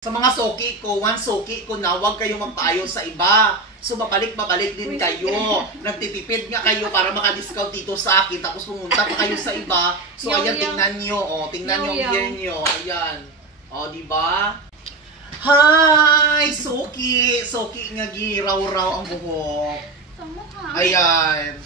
Sa mga soki ko, one soki ko na, huwag kayong magpaayo sa iba. So, babalik din kayo. Nagtitipid nga kayo para maka-discount dito sa akin. Tapos pumunta pa kayo sa iba. So, ayan, tingnan nyo. O, tingnan nyo yung hair nyo. Ayan. O, diba? Hi! Soki! Soki nga giraw-raw ang buhok. Ayan.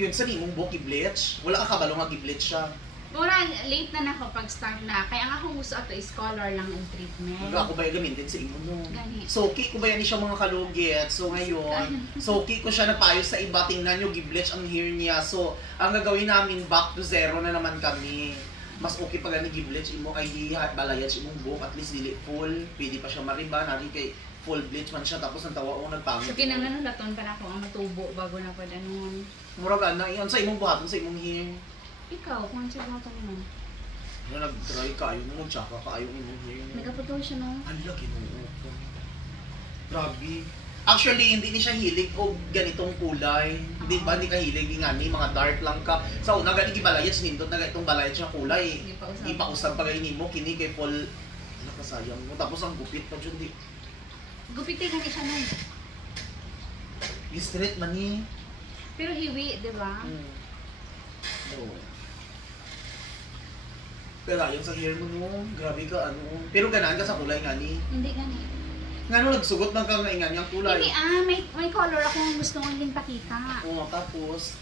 Yun, sa mong buhok i-bleach? Wala ka kabalo nga i-bleach siya. Mura, late na nako pag start na. Kaya nga kung gusto ato is color lang ang treatment. Ako ba yung gamitin sa imo no? Gani. Soki ko ba yan siya mga kalugit? So ngayon, soki ko siya nagpaayos sa iba. Tingnan nyo, gi-bleach ang hair niya. So, ang gagawin namin, back to zero na naman kami. Mas okay pag gi-bleach imo kay gihat balayad si imong buhok. At least dili full. Pwede pa siya mariba. Nari kay full bleach man siya. Tapos ang tawa ko nagpangit. So, kinangano laton pa na ako ang matubo bago na pa danon. Mura na, iyon sa imong buhaton, sa imong hair. Ikaw, kung siya ba ito naman? Nag-try ka, ayaw mo nag-tsaka ka, ayaw mo hair. Nagkaputol siya no? Ang laki ng upo. Grabe. Actually, hindi ni siya hilig o ganitong kulay. Hindi ba, hindi ka hilig nga ni mga dark lang ka. Sa una, ganit gibalayad, sinindot na ganitong balayad siya kulay. Hindi pa usap pa kayo mo, kini kay Paul. Nakasayang mo. Tapos ang gupit pa dyan, di. Gupitin na siya nun. Straight man ni. Pero hiwi, di ba? Oo. Pero yung sa hair mo no, grabe ka ano. Pero ganaan ka sa kulay nga ni. Hindi gani. Nga no, nagsugot ng ka nga yung kulay. Hindi may color akong gusto kong din pakita. Oo, tapos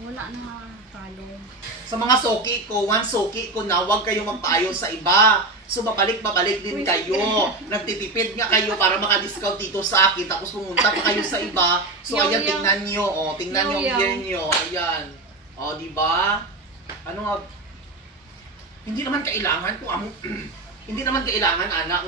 wala na follow. sa mga soki ko, one soki ko na, huwag kayong magpaayo sa iba. So, babalik din kayo. Nagtitipid nga kayo para maka-discount dito sa akin. Tapos pumunta pa kayo sa iba. So, ayan, tingnan nyo. O, tingnan nyo yung hair nyo. Ayan. O, diba? Ano nga? Hindi naman kailangan kung amo hindi naman kailangan anak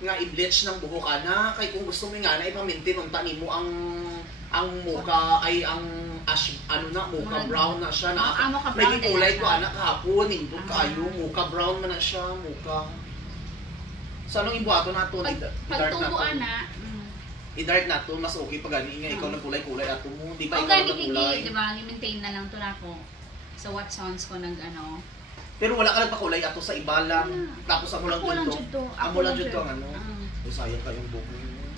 nga i-bleach ng buhok ana kay kung gusto mo nga na ipa-maintain unta nimo ang muka ay ang ash, muka brown na siya na may kulay ko anak kahapon nindot kayo muka brown man na siya muka. So anong ibuhato nato i-dark nato ana i-dark nato mas okay pag gani nga ikaw na kulay ato mo di ba ikaw na kulay di ba i-maintain na lang to nako sa Watsons ko nag pero wala ka nagpakulay ato sa iba lang. Tapos amo lang dito. Amo lang dito ang ano. Sayang kayong buhok niyo.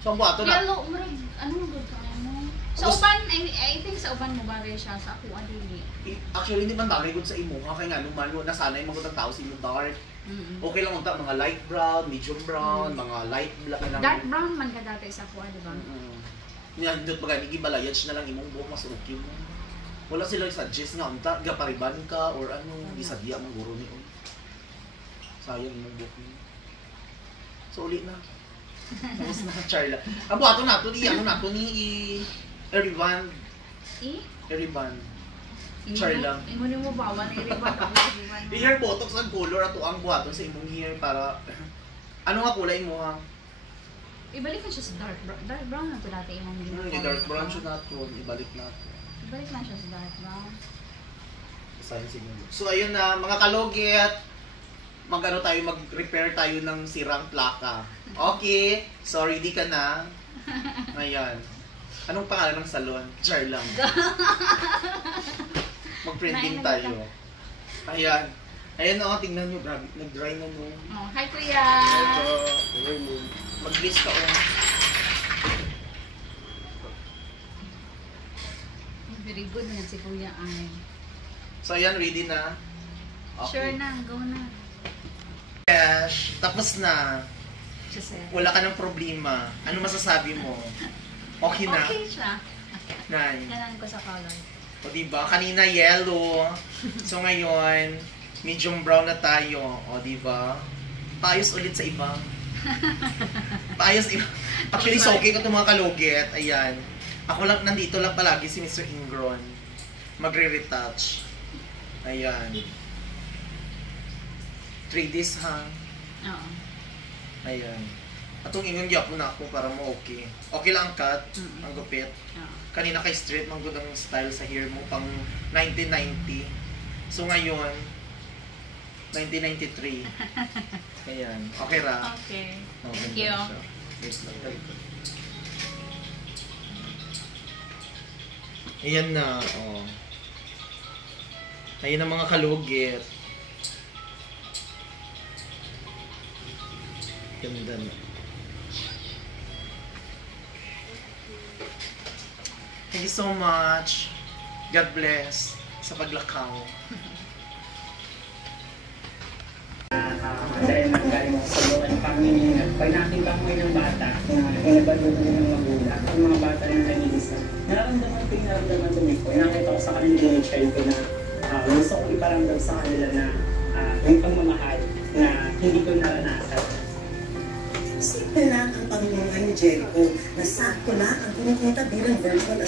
So ang buhato na. Yellow, ano good ka mo? Sa uban, I think sa uban mo bagay siya sa ako adili. Actually hindi man bagay gud sa imo kay nga naman nasanay man gud ang tao sa imo dark. Okay lang unta mga light brown, medium brown, mga light black lang. Dark brown man ka dati sa ako, di ba? Niya dito pag gibalayad na lang imong buhok mas okay mo. Wala sila suggest nga unta gapariban ka or ano gisadya man guro ni sayang imong buhok niyo. So ulit na. Tapos na Charla. Ang buhato nato ni nato ni Erivan. Erivan. Charla. Imo ni mo bawa ni Erivan ako. I-hair botox ang color ato ang buhato sa imong hair para ano nga kulay mo ha? Ibalik na siya sa dark brown. Dark brown na to dati imong ginagawa. Dark brown siya nato, ibalik nato. Ibalik na siya sa dark brown. So ayun na mga kalugit, mag-ano tayo, mag-repair tayo ng sirang plaka. Okay, so ready ka na? Ayan. Anong pangalan ng salon? Char lang. Mag-printing tayo. Ayan. Ayan o, tingnan nyo, grabe, nag-dry na mo. Hi kuya! Mag-list ka o. Very good na si kuya ay. So ayan, ready na? Okay. Sure na, go na. Yes, tapos na. Wala ka ng problema. Ano masasabi mo? Okay na? Okay siya. Nay. Ganan ko sa color. O diba? Kanina yellow. So ngayon, medium brown na tayo. O diba? Paayos ulit sa iba. Paayos iba. Actually, soaking ko itong mga kalugit. Ayan. Ako lang, nandito lang palagi si Mr. Ingron. Magre-retouch. Ayan. 3 days ha? Oo. Ayan. Atong ingon gyapon na ako para mo okay. Okay lang ang cut, ang gupit. Kanina kay straight man gud ang style sa hair mo pang 1990. So ngayon 1993. Ayan. Okay ra? Okay. Oh, thank you. Ayan na. Oh. Ayan ang mga kalugit. Ganda na. Thank you so much. God bless sa paglakaw. Dahil nanggaling ako sa loob ng pamilya, pag nakita ko ng bata na inabandon ko ng magulang, ang mga bata na nag-iisa, nararamdaman ko. Nakita ko sa kanila yung child ko na gusto ko iparamdam sa kanila na yung pagmamahal na hindi ko naranasan. Simple lang ang pamumuhay ni Jericho na sakto lang ang pumupunta bilang virtual